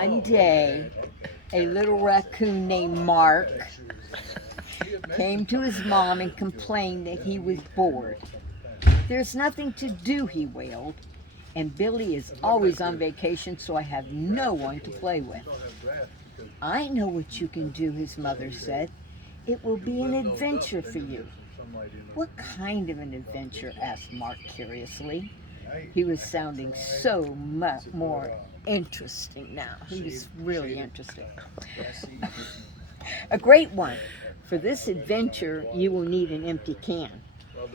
One day, a little raccoon named Mark came to his mom and complained that he was bored. "There's nothing to do," he wailed, "and Billy is always on vacation, so I have no one to play with." "I know what you can do," his mother said. "It will be an adventure for you." "What kind of an adventure?" asked Mark curiously. He was sounding so much more interesting now. He was really interesting. "A great one. For this adventure, you will need an empty can."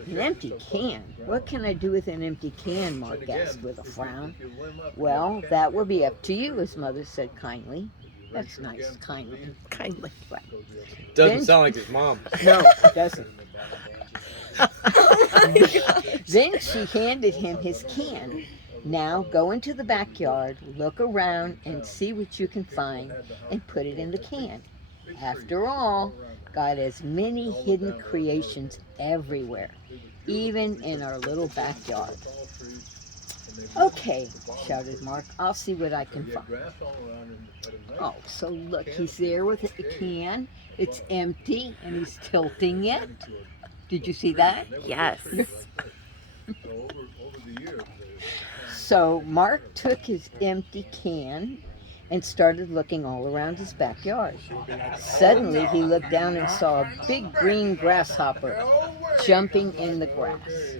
"An empty can? What can I do with an empty can?" Mark asked with a frown. "Well, that will be up to you," his mother said kindly. That's nice, kindly. Kindly. Right. Doesn't sound like his mom. No, it doesn't. Then she handed him his can. "Now go into the backyard, look around, and see what you can find, and put it in the can. After all, God has many hidden creations everywhere, even in our little backyard." "Okay," shouted Mark, "I'll see what I can find." Oh, so look, he's there with the can. It's empty, and he's tilting it. Did you see that? Yes. So Mark took his empty can and started looking all around his backyard. Suddenly he looked down and saw a big green grasshopper jumping in the grass.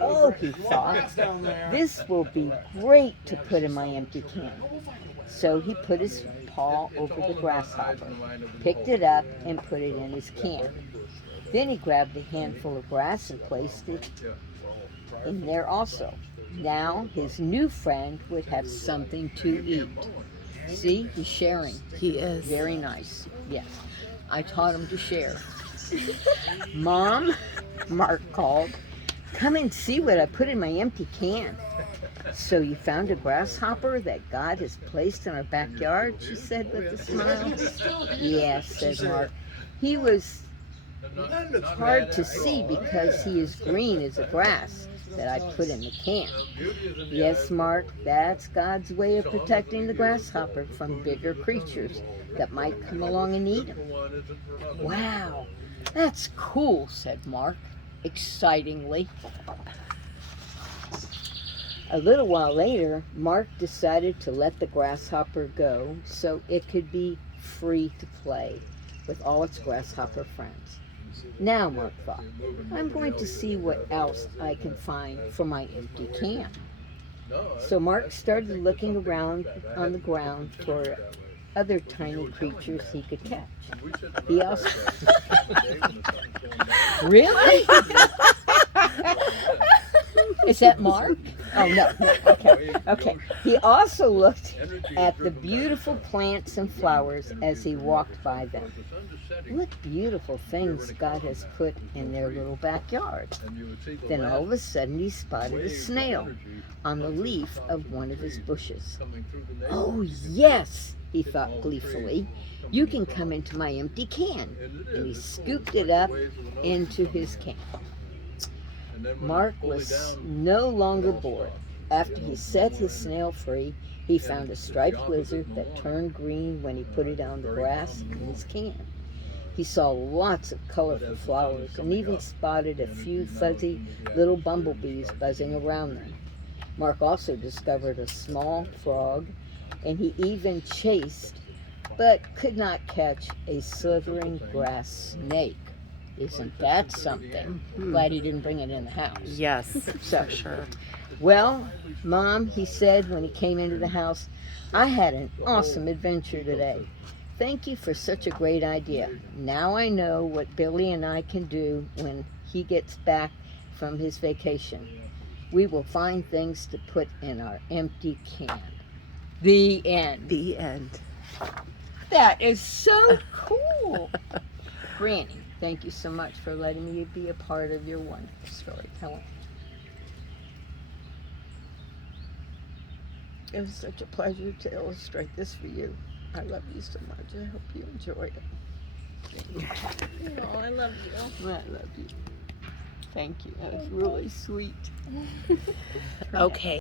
"Oh," he thought, "this will be great to put in my empty can." So he put his paw over the grasshopper, picked it up, and put it in his can. Then he grabbed a handful of grass and placed it in there also. Now his new friend would have something to eat. See, he's sharing. He is. Very nice. Yes, I taught him to share. "Mom," Mark called, "come and see what I put in my empty can." "So you found a grasshopper that God has placed in our backyard?" she said with a smile. "Yes," said Mark. "He was hard to see because he is green as the grass that I put in the can." "Yes, Mark, that's God's way of protecting the grasshopper from bigger creatures that might come along and eat him." "Wow, that's cool," said Mark excitingly. A little while later, Mark decided to let the grasshopper go so it could be free to play with all its grasshopper friends. "Now," Mark thought, "I'm going to see what else I can find for my empty can." So Mark started looking around on the ground for other tiny creatures he could catch. He also... Really? Is that Mark? Oh, no. Okay. He also looked at the beautiful plants and flowers as he walked by them. What beautiful things God has put in their little backyard. Then all of a sudden he spotted a snail on the leaf of one of his bushes. "Oh, yes," he thought gleefully. "You can come into my empty can." And he scooped it up into his can. Mark was no longer bored. After he set his snail free, he found a striped lizard that turned green when he put it on the grass in his can. He saw lots of colorful flowers and even spotted a few fuzzy little bumblebees buzzing around them. Mark also discovered a small frog, and he even chased, but could not catch, a slithering grass snake. Isn't that something? Glad he didn't bring it in the house. Yes, So, for sure. "Well, Mom," he said when he came into the house, "I had an awesome adventure today. Thank you for such a great idea. Now I know what Billy and I can do when he gets back from his vacation. We will find things to put in our empty can." The end. The end. That is so cool. Granny, thank you so much for letting me be a part of your wonderful storytelling. It was such a pleasure to illustrate this for you. I love you so much. I hope you enjoy it. Oh, I love you. I love you. Thank you. That was really sweet. Okay.